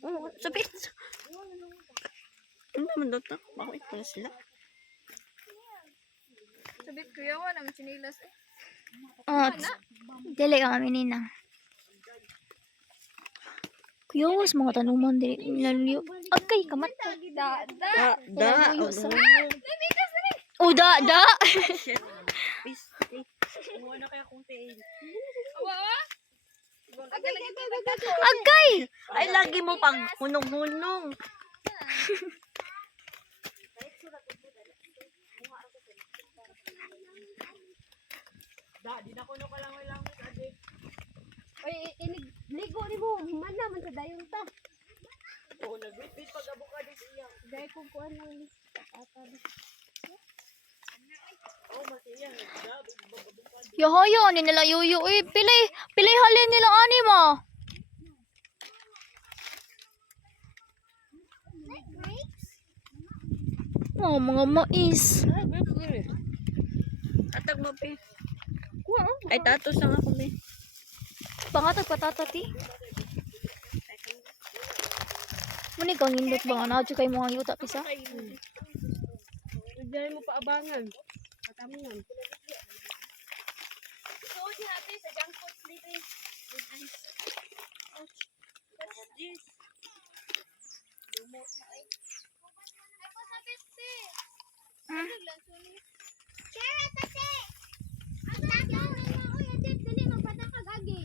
Oo, sabit. Ano naman daw ito? Bakit pala sila? Sabit ko yawa naman sinilas eh. Oh, dili ka kami ninang. Kuyawas mga tanuman dili nilalyo. Agkay kamat. Da. Da. Oh, da. Shit. Please. Muna kaya kung tiin. Awa. Agay lagi to. Agkay. Ay, lagi mo pang hunong-hunong. Oy, ligo ni mo. Man naman sa dayon ta. Oo, nag-wait pag abukado siya. Dai ko kuan lang. Yahayo ni nila yuyo eh. Pilay halin nila ani mo. Oh, mga mais. Atag mo, pe. Ay, tatos lang ako, pe. Pangatag patatati. Muni kang indot ba nga na kay mga yuta pisa? Diyan mo pa abangan. Katamingan. Isuot niya natin sa junk food dito. Ako sa piste. Ano lang suni? Kaya tase. Ang lagaw na mo oy adit dili magpatakag agi.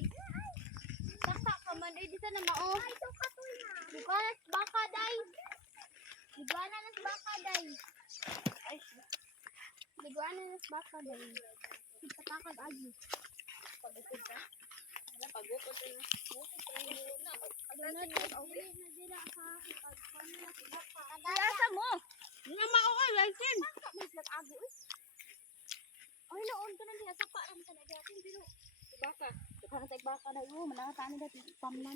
Takta ka man di sa na mao. Ay to ka to na. Bukanas baka dai. Liguana nas baka dai. Ay. Liguana nas baka dai. Patakag agi. Pagukod ka. Pagukod ka. Agasa mo. Nga mao license. Ay noon ka na diha sa param ka na dating pero baka. Baka na baka na yo manatani dati pamna.